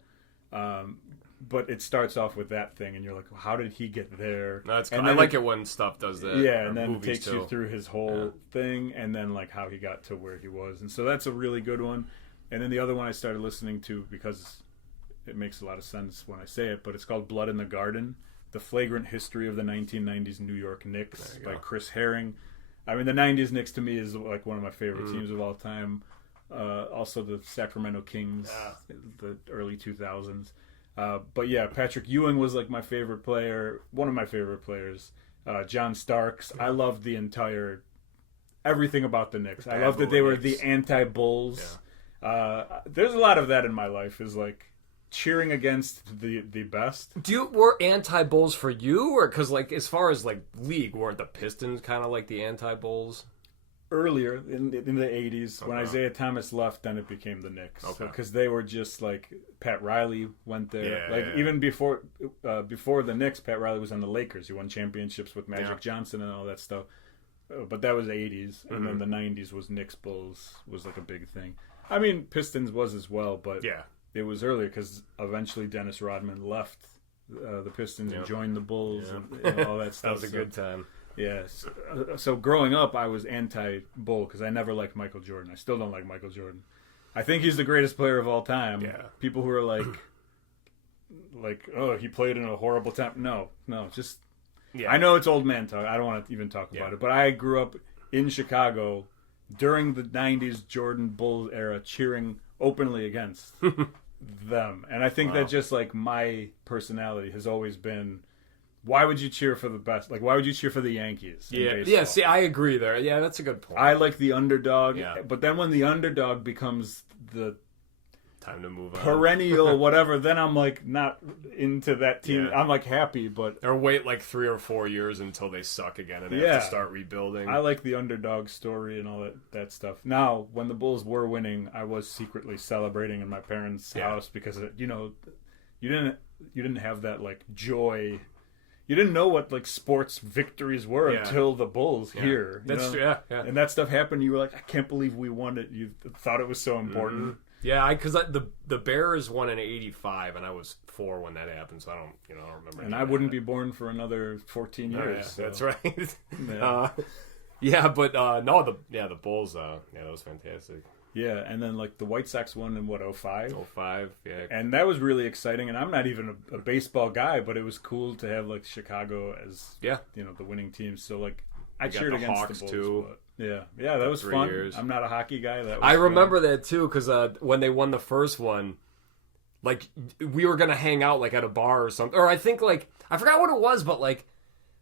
But it starts off with that thing, and you're like, well, how did he get there? That's cool. I like it when stuff does that. Yeah, and then it takes you through his whole thing, and then like how he got to where he was. And so that's a really good one. And then the other one I started listening to because it makes a lot of sense when I say it, but it's called Blood in the Garden, The Flagrant History of the 1990s New York Knicks by Chris Herring. I mean, the 90s Knicks to me is like one of my favorite teams of all time. Also the Sacramento Kings, the early 2000s. But yeah, Patrick Ewing was like my favorite player, one of my favorite players. John Starks. I loved everything about the Knicks. I loved that they were the anti-Bulls. Yeah. There's a lot of that in my life, is like cheering against the best. Were anti-Bulls for you, or because like as far as like league, weren't the Pistons kind of like the anti-Bulls? Earlier in the 80s, when Isaiah Thomas left, then it became the Knicks. Because they were just like, Pat Riley went there. Even before the Knicks, Pat Riley was on the Lakers. He won championships with Magic Johnson and all that stuff. But that was the 80s. And then the 90s was Knicks Bulls was like a big thing. I mean, Pistons was as well, but it was earlier because eventually Dennis Rodman left the Pistons and joined the Bulls and all that stuff. That was a good time. Yes. So growing up, I was anti-Bull because I never liked Michael Jordan. I still don't like Michael Jordan. I think he's the greatest player of all time. Yeah. People who are like, oh, he played in a horrible time. No, just. Yeah. I know it's old man talk. I don't want to even talk about it. But I grew up in Chicago during the '90s Jordan Bulls era, cheering openly against them, and I think that just like my personality has always been. Why would you cheer for the best? Like, why would you cheer for the Yankees? Yeah. See, I agree there. Yeah, that's a good point. I like the underdog. Yeah. But then when the underdog becomes the time to move on, perennial whatever, then I'm like not into that team. I'm like happy, but or wait like 3 or 4 years until they suck again and they have to start rebuilding. I like the underdog story and all that stuff. Now, when the Bulls were winning, I was secretly celebrating in my parents' house because you didn't have that like joy. You didn't know what like sports victories were until the Bulls here. That's true. Yeah. And that stuff happened. You were like, I can't believe we won it. You thought it was so important. Mm-hmm. Yeah, because the Bears won in '85, and I was 4 when that happened, so I don't remember. And I wouldn't be born for another 14 years. So. That's right. But the Bulls. That was fantastic. Yeah, and then like the White Sox won in 05? 05, yeah. And that was really exciting. And I'm not even a baseball guy, but it was cool to have like Chicago as the winning team. So like I cheered against Hawks the Bulls too. Yeah, that was fun. Years. I'm not a hockey guy. I remember that too because when they won the first one, like we were gonna hang out like at a bar or something, or I think like I forgot what it was, but like.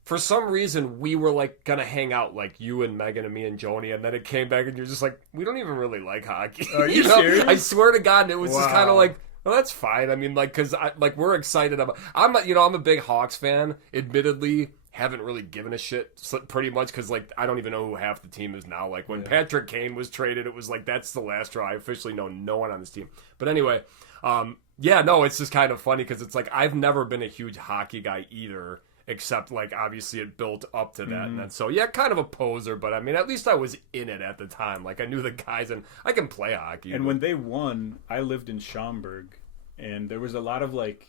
For some reason, we were, like, gonna hang out, like, you and Megan and me and Joni, and then it came back, and you're just like, we don't even really like hockey. Are you serious? I swear to God, and it was just kind of like, well, that's fine. I mean, like, because, we're excited about... I'm a big Hawks fan. Admittedly, haven't really given a shit pretty much, because, like, I don't even know who half the team is now. Like, when Patrick Kane was traded, it was like, that's the last straw. I officially know no one on this team. But anyway, it's just kind of funny, because it's like, I've never been a huge hockey guy either. Except, like, obviously it built up to that. Mm-hmm. And then, so, kind of a poser. But, I mean, at least I was in it at the time. Like, I knew the guys, and I can play hockey. And when they won, I lived in Schaumburg. And there was a lot of, like,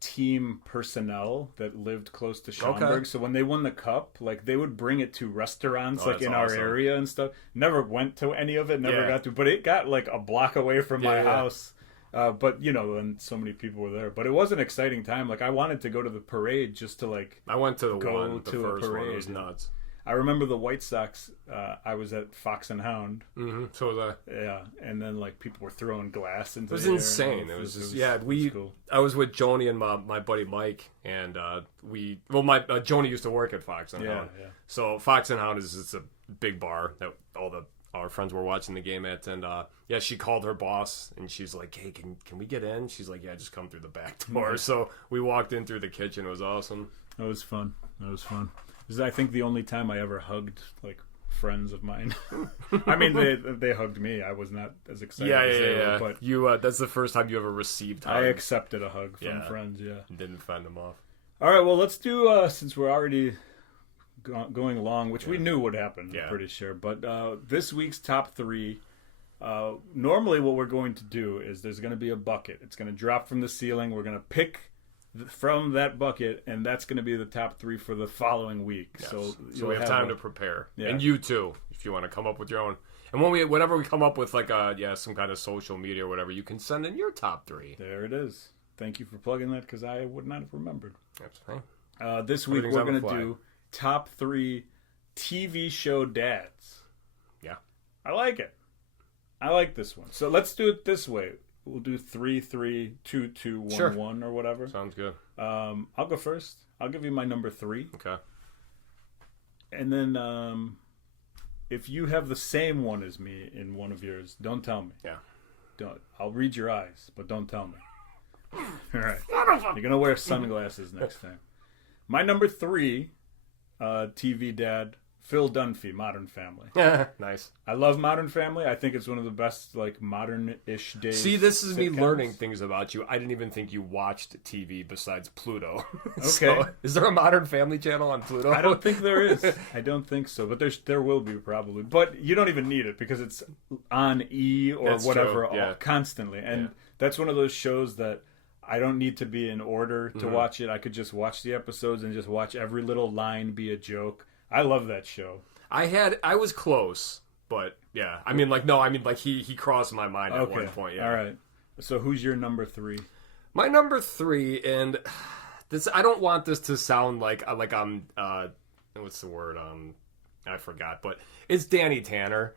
team personnel that lived close to Schaumburg. Okay. So when they won the cup, like, they would bring it to restaurants, like, in our area and stuff. Never went to any of it. Never got to. But it got, like, a block away from my house. But and so many people were there. But it was an exciting time. Like I wanted to go to the parade just to like. I went to the parade. first one. It was nuts. I remember the White Sox. I was at Fox and Hound. Mm-hmm. So was I. Yeah, and then like people were throwing glass into. It was the air. insane. It was cool. I was with Joni and my buddy Mike, and Joni used to work at Fox and Hound. Yeah. So Fox and Hound is a big bar that all our friends were watching the game at, and she called her boss, and she's like, "Hey, can we get in?" She's like, "Yeah, just come through the back door." So we walked in through the kitchen. It was awesome. That was fun. This is, I think, the only time I ever hugged like friends of mine. I mean, they hugged me. I was not as excited. As they were, but you that's the first time you ever received hugs. I accepted a hug from friends. Yeah, didn't fend them off. All right, well, let's do since we're already going along, which we knew would happen. I'm pretty sure. But this week's top 3. Normally, what we're going to do is there's going to be a bucket. It's going to drop from the ceiling. We're going to pick from that bucket, and that's going to be the top 3 for the following week. Yes. So we have time to prepare, and you too, if you want to come up with your own. And whenever we come up with like some kind of social media or whatever, you can send in your top 3. There it is. Thank you for plugging that because I would not have remembered. That's fine. This week we're going to do top 3 TV show dads. Yeah, I like it. I like this one. So let's do it this way. We'll do 3, 3, 2, 2, 1, 1, or whatever. Sounds good. I'll go first. I'll give you my number 3. Okay. And then if you have the same one as me in one of yours, don't tell me. Yeah. Don't. I'll read your eyes, but don't tell me. All right. You're gonna wear sunglasses next time. My number 3, TV dad. Phil Dunphy, Modern Family. Nice. I love Modern Family. I think it's one of the best, like, modern-ish days. See, this is sitcoms. me learning things about you. I didn't even think you watched TV besides Pluto. Okay. So, is there a Modern Family channel on Pluto? I don't think there is. I don't think so. But there will be, probably. But you don't even need it because it's on E or That's whatever constantly. And that's one of those shows that I don't need to be in order to watch it. I could just watch the episodes and just watch every little line be a joke. I love that show. I was close, but yeah. I mean, he crossed my mind at one point. Yeah. All right. So who's your number 3? My number 3, and I don't want this to sound like I'm what's the word? I forgot, but it's Danny Tanner.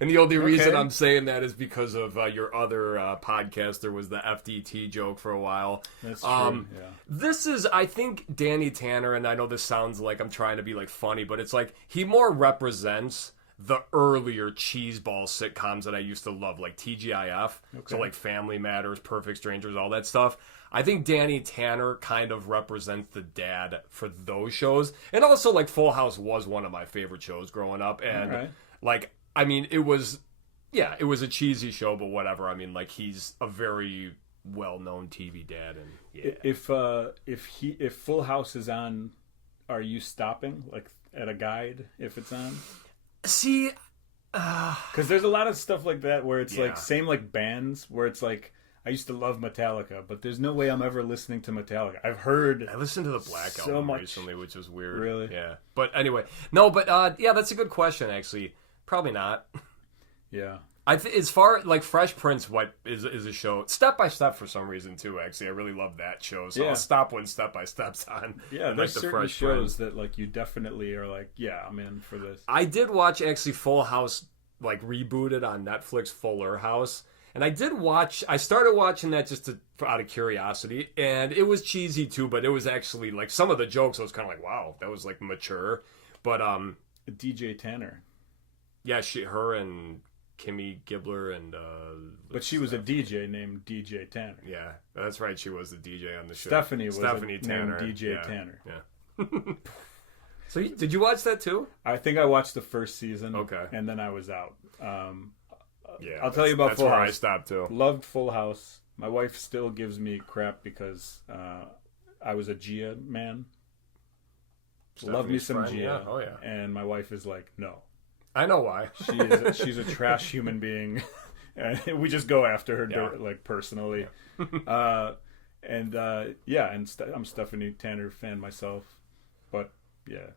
And the only reason I'm saying that is because of your other podcast. There was the FDT joke for a while. That's true, This is, I think, Danny Tanner, and I know this sounds like I'm trying to be like funny, but it's like he more represents the earlier cheeseball sitcoms that I used to love, like TGIF. So like Family Matters, Perfect Strangers, all that stuff. I think Danny Tanner kind of represents the dad for those shows. And also, like, Full House was one of my favorite shows growing up. And, like, I mean, it was a cheesy show, but whatever. I mean, like, he's a very well-known TV dad. And if Full House is on, are you stopping, like, at a guide if it's on? See, because there's a lot of stuff like that where it's like, same like bands, where it's like, I used to love Metallica, but there's no way I'm ever listening to Metallica. I listened to the Black Album recently, which was weird. Really? Yeah. But anyway, no, but that's a good question, actually. Probably not. Yeah. As far like Fresh Prince, what is a show Step by Step for some reason too. Actually, I really love that show, so I'll stop when Step by Step's on. Yeah, there's like certain shows that like you definitely are like, yeah, I'm in for this. I did watch actually Full House like rebooted on Netflix, Fuller House. And I started watching that just out of curiosity, and it was cheesy too, but it was actually, like, some of the jokes I was kind of like, wow, that was, like, mature. But, DJ Tanner. Yeah, her and Kimmy Gibbler and, but she was a DJ named DJ Tanner. Yeah, that's right, she was the DJ on the show. Stephanie was Tanner. Named DJ Tanner. Yeah. So, did you watch that too? I think I watched the first season. Okay. And then I was out. Yeah, I'll tell you about Full House. That's where I stopped too. Loved Full House. My wife still gives me crap because I was a Gia man. Love me some Gia. Yeah. Oh yeah. And my wife is like, no. I know why. She's a trash human being, and we just go after her like personally. Yeah. I'm Stephanie Tanner fan myself, but yeah,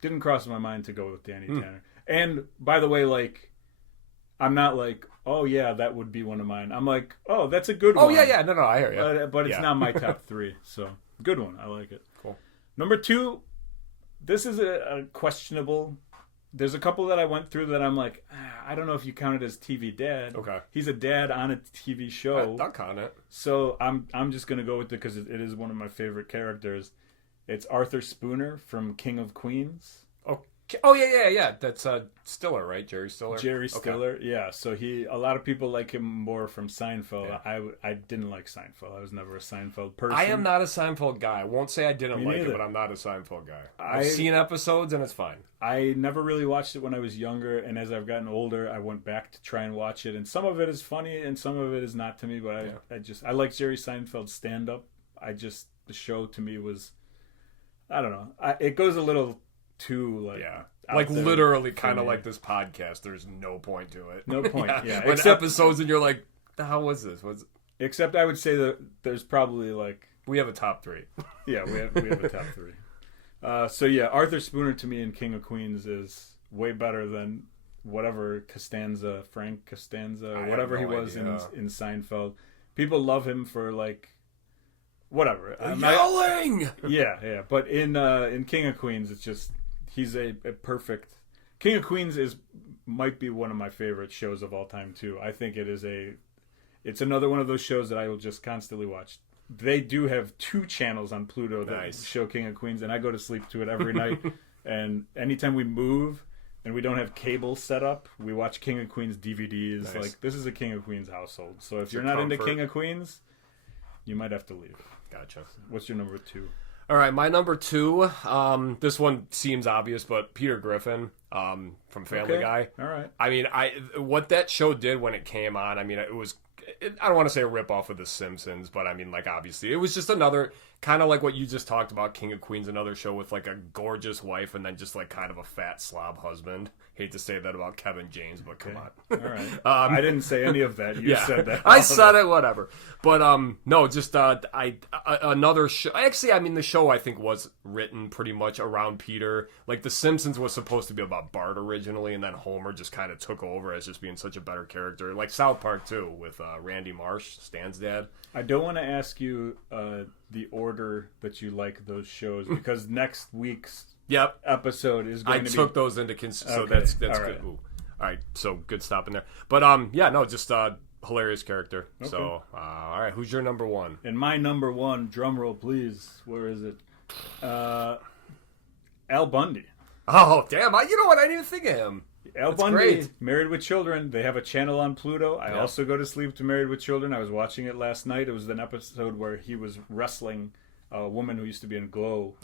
didn't cross my mind to go with Danny Tanner. And by the way, like, I'm not like, oh yeah, that would be one of mine. I'm like, oh, that's a good Oh, one. yeah. No, I hear you. But it's not my top 3. So good one. I like it. Cool. Number 2, this is a questionable. There's a couple that I went through that I'm like, I don't know if you count it as TV dad. Okay. He's a dad on a TV show. I'll count it. So I'm just gonna go with it because it is one of my favorite characters. It's Arthur Spooner from King of Queens. Oh, yeah. That's Stiller, right? Jerry Stiller? Jerry Stiller, yeah. So a lot of people like him more from Seinfeld. Yeah. I didn't like Seinfeld. I was never a Seinfeld person. I am not a Seinfeld guy. I won't say I didn't like it, but I'm not a Seinfeld guy. I've seen episodes, and it's fine. I never really watched it when I was younger, and as I've gotten older, I went back to try and watch it. And some of it is funny, and some of it is not to me. But I like Jerry Seinfeld's stand-up. The show to me was, I don't know. It goes a little too like literally kind of like this podcast. There's no point to it. No point. Yeah. When episodes and you're like, the hell was this? Except I would say that there's probably like we have a top 3. Yeah, we have a top 3. So yeah, Arthur Spooner to me in King of Queens is way better than whatever Frank Costanza, whatever he was in Seinfeld. People love him for like whatever. Yelling. Yeah. But in King of Queens, it's just he's a perfect. King of Queens might be one of my favorite shows of all time too. I think it's another one of those shows that I will just constantly watch. They do have 2 channels on Pluto that show King of Queens, and I go to sleep to it every night. And anytime we move and we don't have cable set up, we watch King of Queens DVDs. Nice. Like this is a King of Queens household. So if you're not into King of Queens, you might have to leave. Gotcha. What's your number 2? All right, my number 2. This one seems obvious, but Peter Griffin from Family Guy. All right. I mean, what that show did when it came on. I mean, it was. I don't want to say a ripoff of The Simpsons, but I mean, like, obviously, it was just another kind of like what you just talked about, King of Queens, another show with like a gorgeous wife and then just like kind of a fat slob husband. Hate to say that about Kevin James, but come on. All right. I didn't say any of that. You said that. I said it, whatever. But no, just another show. Actually, I mean, the show I think was written pretty much around Peter. Like The Simpsons was supposed to be about Bart originally, and then Homer just kind of took over as just being such a better character. Like South Park too, with Randy Marsh, Stan's dad. I don't want to ask you the order that you like those shows because next week's episode is going to be... I took those into consideration, so that's all good. right. Ooh. All right, so good stopping there. But just hilarious character. Okay. So all right, who's your number 1? And my number 1, drum roll please. Where is it? Al Bundy. Oh damn! You know what? I didn't even think of him. Al Bundy, great. Married with Children. They have a channel on Pluto. I also go to sleep to Married with Children. I was watching it last night. It was an episode where he was wrestling a woman who used to be in Glow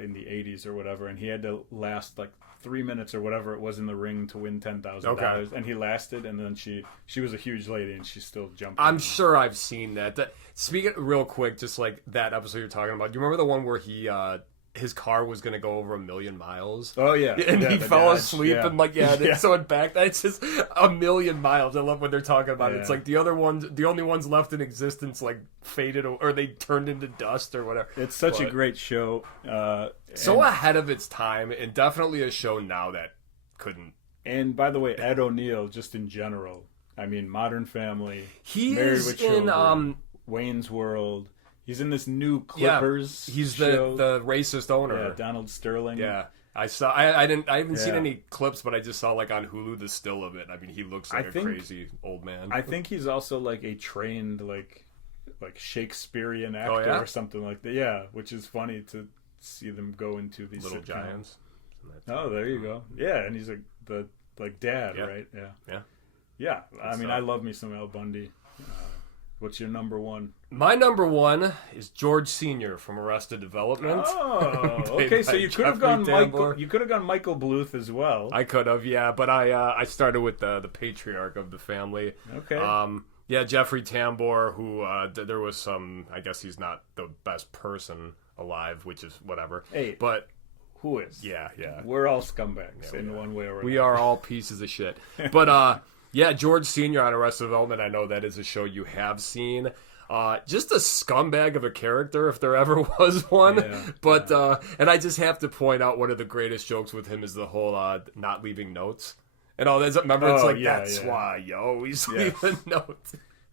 in the 80s or whatever, and he had to last like 3 minutes or whatever it was in the ring to win $10,000. And he lasted, and then she was a huge lady, and she still jumped. I'm sure I've seen that. Speaking real quick, just like that episode you're talking about, do you remember the one where his car was going to go over 1,000,000 miles. Oh, yeah. And he fell asleep and so in back, it's just 1,000,000 miles. I love what they're talking about. It's like the only ones left in existence, like faded or they turned into dust or whatever. It's such a great show. So ahead of its time, and definitely a show now that couldn't. And by the way, Ed O'Neill, just in general, I mean, Modern Family, he Married is with Children, in Wayne's World. He's in this new Clippers. He's show. the racist owner. Yeah, Donald Sterling. Yeah, I saw. I haven't seen any clips, but I just saw like on Hulu the still of it. I mean, he looks like a crazy old man. I think he's also like a trained like Shakespearean actor or something like that. Yeah, which is funny to see them go into these Little sitcoms. Giants. Oh, there you go. Yeah, and he's the dad, right? Yeah. I mean, I love me some Al Bundy. What's your number 1? My number 1 is George Sr. from Arrested Development. Oh, okay. So you could have gone Michael. You could have gone Michael Bluth as well. I could have, yeah, but I started with the patriarch of the family. Okay. Jeffrey Tambor, who there was some. I guess he's not the best person alive, which is whatever. Hey, but who is? Yeah. We're all scumbags in one way or another. We are all pieces of shit. But yeah, George Sr. on Arrested Development, I know that is a show you have seen. Just a scumbag of a character, if there ever was one. Yeah, but and I just have to point out one of the greatest jokes with him is the whole not leaving notes. And all that. Remember, it's Oh, like, yeah, that's yeah. why you always Yeah. leave a note.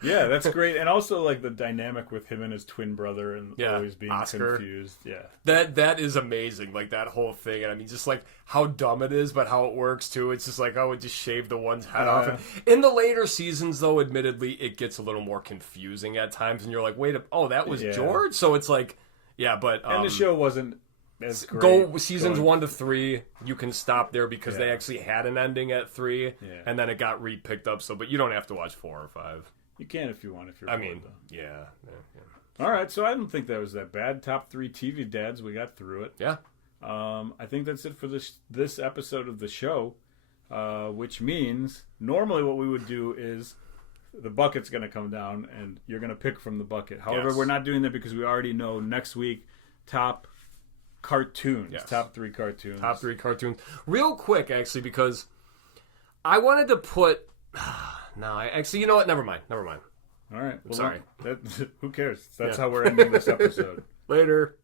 Yeah, that's great. And also, like, the dynamic with him and his twin brother and Yeah, always being Oscar. confused. Yeah. That is amazing, like that whole thing. And I mean, just like how dumb it is, but how it works too. It's just like, oh, it just shaved the one's head off. In the later seasons, though, admittedly, it gets a little more confusing at times, and you're like, wait, oh, that was Yeah. George. So it's like, yeah, but And the show wasn't as great. go seasons going- 1 to 3. You can stop there because they Yeah. actually had an ending at 3, Yeah. and then it got re-picked up. So, but you don't have to watch 4 or 5. You can if you want, if you're I bored, mean, though. yeah. All right, so I don't think that was that bad. Top 3 TV dads, we got through it. Yeah. I think that's it for this episode of the show, which means normally what we would do is the bucket's going to come down and you're going to pick from the bucket. However, Yes. we're not doing that because we already know next week top cartoons, Yes. top 3 cartoons. Top 3 cartoons. Real quick, actually, because I wanted to put. No, actually, you know what? Never mind. All right, well, sorry. Who cares? That's Yeah. how we're ending this episode. Later.